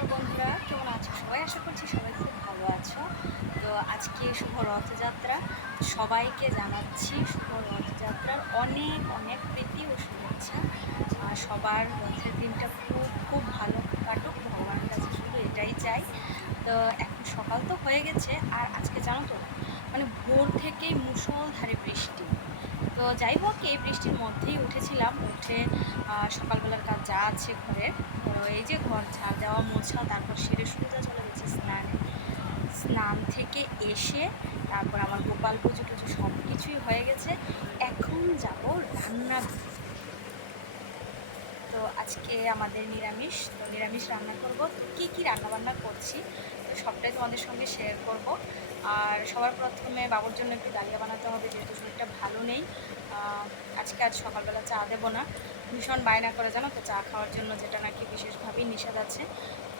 সকাল বন্ধুরা, কেমন আছো সবাই? আশা করছি সবাই খুব ভালো আছো। তো আজকে শুভ রথযাত্রা। সবাইকে জানাচ্ছি শুভ রথযাত্রার অনেক অনেক প্রীতি ও শুভেচ্ছা। সবার রথের দিনটা খুব খুব ভালো কাটুক, ভগবানের কাছে শুধু এটাই চাই। তো এখন সকাল তো হয়ে গেছে, আর আজকে জানো তো মানে ভোর থেকেই বৃষ্টি তো যাই হোক, এই বৃষ্টির মধ্যেই উঠেছিলাম। উঠে সকালবেলার কাজ যা আছে ঘরের তো এই যে ঘর ঝাড় দেওয়া, মোছা, তারপর সেরে সোজা চলে গেছে স্নানে। স্নান থেকে এসে তারপর আমার গোপাল পুজো টুজো সব কিছুই হয়ে গেছে। এখন যাব রান্না তো আজকে আমাদের নিরামিষ, তো নিরামিষ রান্না করব। তো কী কী রান্নাবান্না করছি? সবটাই তোমাদের সঙ্গে শেয়ার করব। আর সবার প্রথমে বাবুর জন্য একটু ডালিয়া বানাতে হবে, যেহেতু শরীরটা ভালো নেই। আজকে আজ সকালবেলা চা দেবো না। ভীষণ বায়না করে জানো তো, চা খাওয়ার জন্য যেটা নাকি বিশেষভাবেই নিষেধ আছে।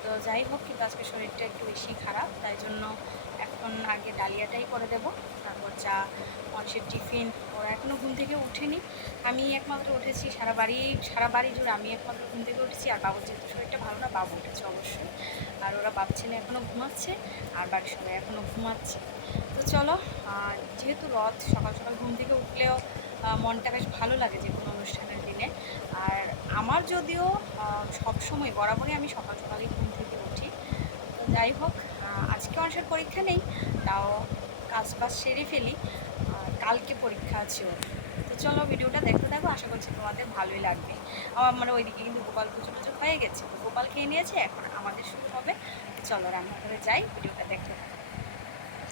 তো যাই হোক, কিন্তু আজকে শরীরটা একটু বেশি খারাপ, তাই জন্য এখন আগে ডালিয়াটাই করে দেব। তারপর চা মানুষের টিফিন, ওরা এখনও ঘুম থেকে উঠেনি আমি একমাত্র উঠেছি সারা বাড়ি সারা বাড়ি জুড়ে আমি একমাত্র ঘুম থেকে উঠেছি। আর বাবুর যেহেতু শরীরটা ভালো না, বাবু উঠেছে অবশ্যই। আর ওরা ছেলে এখনও ঘুমাচ্ছে, আর বাড়ির সবাই এখনও ঘুমাচ্ছে। তো চলো যেহেতু রথ, সকাল সকাল ঘুম থেকে উঠলেও মনটা বেশ ভালো লাগে যে কোনো অনুষ্ঠানের দিনে। আর আমার যদিও সব সময় বরাবরই আমি সকাল সকালই ঘুম থেকে উঠি। যাই হোক আজকে মানুষের পরীক্ষা নেই, তাও কাজ বাজ সেরে ফেলি কালকে পরীক্ষা আছে ওর। তো চলো ভিডিওটা দেখতে দেখো আশা করছি তোমাদের ভালোই লাগবে। আমার মানে ওইদিকে কিন্তু গোপাল পুজো টুজো হয়ে গেছে গোপাল খেয়ে নিয়েছে, এখন আমাদের শুরু হবে। চলো রান্নাঘরে যাই, ভিডিওটা দেখতে থাকো।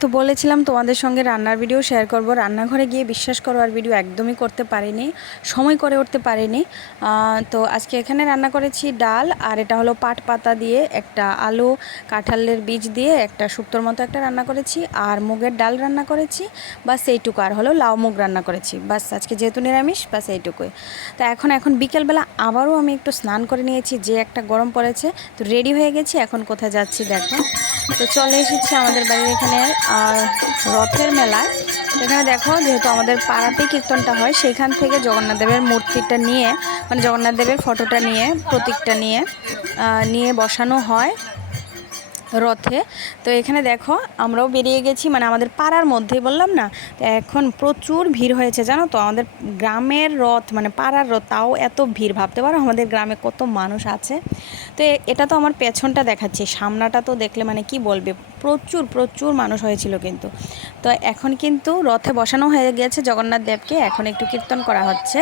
তো বলেছিলাম তোমাদের সঙ্গে রান্নার ভিডিও শেয়ার করব। রান্নাঘরে গিয়ে বিশ্বাস করো, আর ভিডিও একদমই করতে পারিনি, সময় করে উঠতে পারিনি। তো আজকে এখানে রান্না করেছি ডাল, আর এটা হলো পাট পাতা দিয়ে একটা আলু কাঁঠালের বীজ দিয়ে একটা শুক্তোর মতো একটা রান্না করেছি, আর মুগের ডাল রান্না করেছি, বাস এইটুকু। আর হলো লাউ মুগ রান্না করেছি, বাস আজকে যেহেতু নিরামিষ, বাস এইটুকুই। তো এখন এখন বিকেলবেলা আবারও আমি একটু স্নান করে নিয়েছি, যে একটা গরম পড়েছে, তো রেডি হয়ে গেছি, এখন কোথায় যাচ্ছি দেখো। তো চলে এসেছি আমাদের বাড়ির এখানে রথের মেলায়। এখানে দেখো, যেহেতু আমাদের পাড়াতে কীর্তনটা হয় সেখান থেকে জগন্নাথ দেবের মূর্তিটা নিয়ে মানে জগন্নাথ দেবের ফটোটা নিয়ে, প্রতীকটা নিয়ে নিয়ে বসানো হয়। রথে। তো এখানে দেখো, আমরাও বেরিয়ে গেছি মানে আমাদের পাড়ার মধ্যেই বললাম না? এখন প্রচুর ভিড় হয়েছে, জানো তো? আমাদের গ্রামের রথ মানে পাড়ার রথ, তাও এত ভিড়, ভাবতে পারো? আমাদের গ্রামে কত মানুষ আছে। তো এটা তো আমার পেছনটা দেখাচ্ছি, সামনাটা তো দেখলে মানে কি বলবে? প্রচুর প্রচুর মানুষ হয়েছিল কিন্তু। তো এখন কিন্তু রথে বসানো হয়ে গেছে, জগন্নাথ দেবকে। এখন একটু কীর্তন করা হচ্ছে।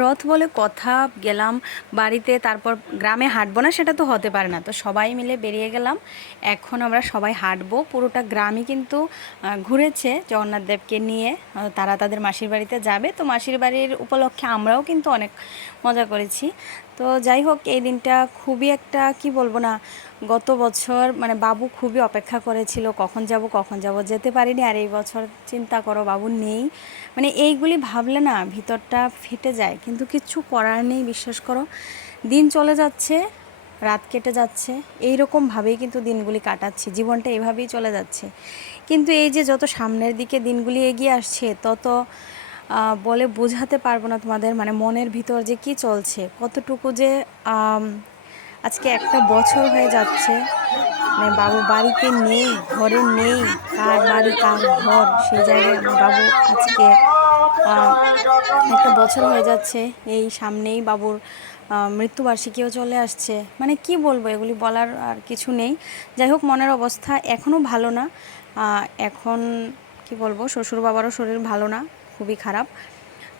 রথ বলে কথা, গেলাম বাড়িতে, তারপর গ্রামে হাঁটবো না, সেটা তো হতে পারে না। তো সবাই মিলে বেরিয়ে গেলাম। এখন আমরা সবাই হাঁটবো। পুরোটা গ্রামই কিন্তু ঘুরেছে জগন্নাথ দেবকে নিয়ে। তারা তাদের মাসির বাড়িতে যাবে। তো মাসির বাড়ির উপলক্ষে আমরাও কিন্তু অনেক মজা করেছি। তো যাই হোক, এই দিনটা খুবই একটা, কি বলব না, গত বছর মানে বাবু খুবই অপেক্ষা করেছিল, কখন যাব কখন যাব যেতে পারিনি, আর এই বছর চিন্তা করো বাবু নেই। মানে এইগুলি ভাবলে না ভিতরটা ফেটে যায়, কিন্তু কিচ্ছু করার নেই, বিশ্বাস করো। দিন চলে যাচ্ছে, রাত কেটে যাচ্ছে এই রকমভাবেই কিন্তু দিনগুলি কাটাচ্ছি, জীবনটা এভাবেই চলে যাচ্ছে। কিন্তু এই যে যত সামনের দিকে দিনগুলি এগিয়ে আসছে, তত বলে বোঝাতে পারব না তোমাদের মানে মনের ভিতর যে কি চলছে, কতটুকু যে আজকে একটা বছর হয়ে যাচ্ছে মানে বাবু বাড়িতে নেই, ঘরে নেই, কার বাড়ি, কার ঘর, সেই জায়গায় আমার বাবু আজকে একটা বছর হয়ে যাচ্ছে, এই সামনেই বাবুর মৃত্যুবার্ষিকীও চলে আসছে মানে কি বলব এগুলি বলার আর কিছু নেই, যাই হোক মনের অবস্থা এখনও ভালো না এখন কি বলব শ্বশুর বাবারও শরীর ভালো না খুবই খারাপ।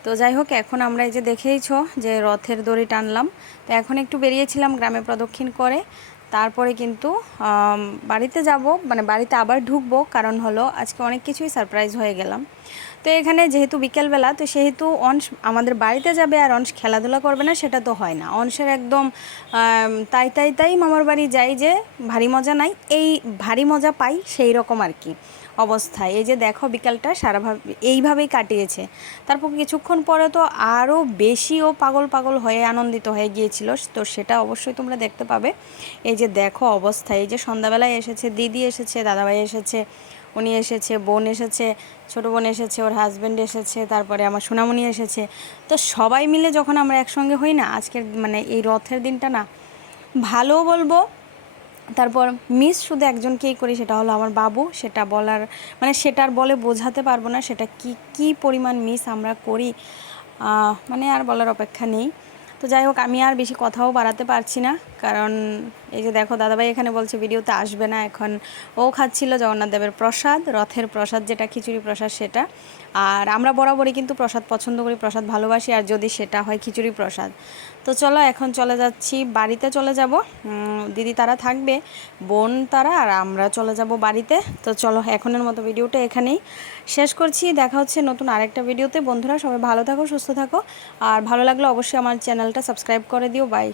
তো যাই হোক, এখন আমরা এই যে দেখেইছ যে রথের দড়ি টানলাম। তো এখন একটু বেরিয়েছিলাম গ্রামে প্রদক্ষিণ করে। তারপরে কিন্তু বাড়িতে যাব মানে বাড়িতে আবার ঢুকবো, কারণ হলো আজকে অনেক কিছুই সারপ্রাইজ হয়ে গেলাম। তো এখানে যেহেতু বিকেলবেলা, তো সেহেতু অংশ আমাদের বাড়িতে যাবে আর অংশ খেলাধুলা করবে না, সেটা তো হয় না। অংশের একদম তাই তাই তাই মামার বাড়ি যাই যে, ভারী মজা নাই, এই ভারী মজা পাই সেই রকম আর কি। অবস্থায়। এই যে দেখো বিকালটা সারাভাবে, এইভাবেই কাটিয়েছে। তারপর কিছুক্ষণ পরে তো আরও বেশি ও পাগল পাগল হয়ে আনন্দিত হয়ে গিয়েছিল। তো সেটা অবশ্যই তোমরা দেখতে পাবে। এই যে দেখো অবস্থা, এই যে সন্ধ্যাবেলায় এসেছে, দিদি এসেছে, দাদাভাই এসেছে, উনি এসেছে, বোন এসেছে, ছোটো বোন এসেছে, ওর হাজব্যান্ড এসেছে, তারপরে আমার সোনামণি এসেছে। তো সবাই মিলে যখন আমরা একসঙ্গে হই না, আজকের মানে এই রথের দিনটা না, ভালো বলব তারপর মিস শুধু একজনকেই করি, সেটা হলো আমার বাবু। সেটা বলার মানে সেটার বলে বোঝাতে পারব না, সেটা কি কি পরিমাণ মিস আমরা করি মানে আর বলার অপেক্ষা নেই। তো যাই হোক, আমি আর বেশি কথাও বাড়াতে পারছি না, কারণ এই যে দেখো, দাদাভাই এখানে বলছে ভিডিওতে আসবে না এখন। ও খাচ্ছিল জগন্নাথ দেবের প্রসাদ, রথের প্রসাদ, যেটা খিচুড়ি প্রসাদ সেটা। আর আমরা বরাবরই কিন্তু প্রসাদ পছন্দ করি, প্রসাদ ভালোবাসি, আর যদি সেটা হয় খিচুড়ি প্রসাদ। তো চলো এখন চলে যাচ্ছি, বাড়িতে চলে যাব। দিদি তারা থাকবে, বোন তারা, আর আমরা চলে যাব বাড়িতে। তো চলো, এখনের মতো ভিডিওটা এখানেই শেষ করছি। দেখা হচ্ছে নতুন আরেকটা ভিডিওতে। বন্ধুরা, সবাই ভালো থাকো, সুস্থ থাকো। আর ভালো লাগলে অবশ্যই আমার চ্যানেলটা সাবস্ক্রাইব করে দিও। বাই।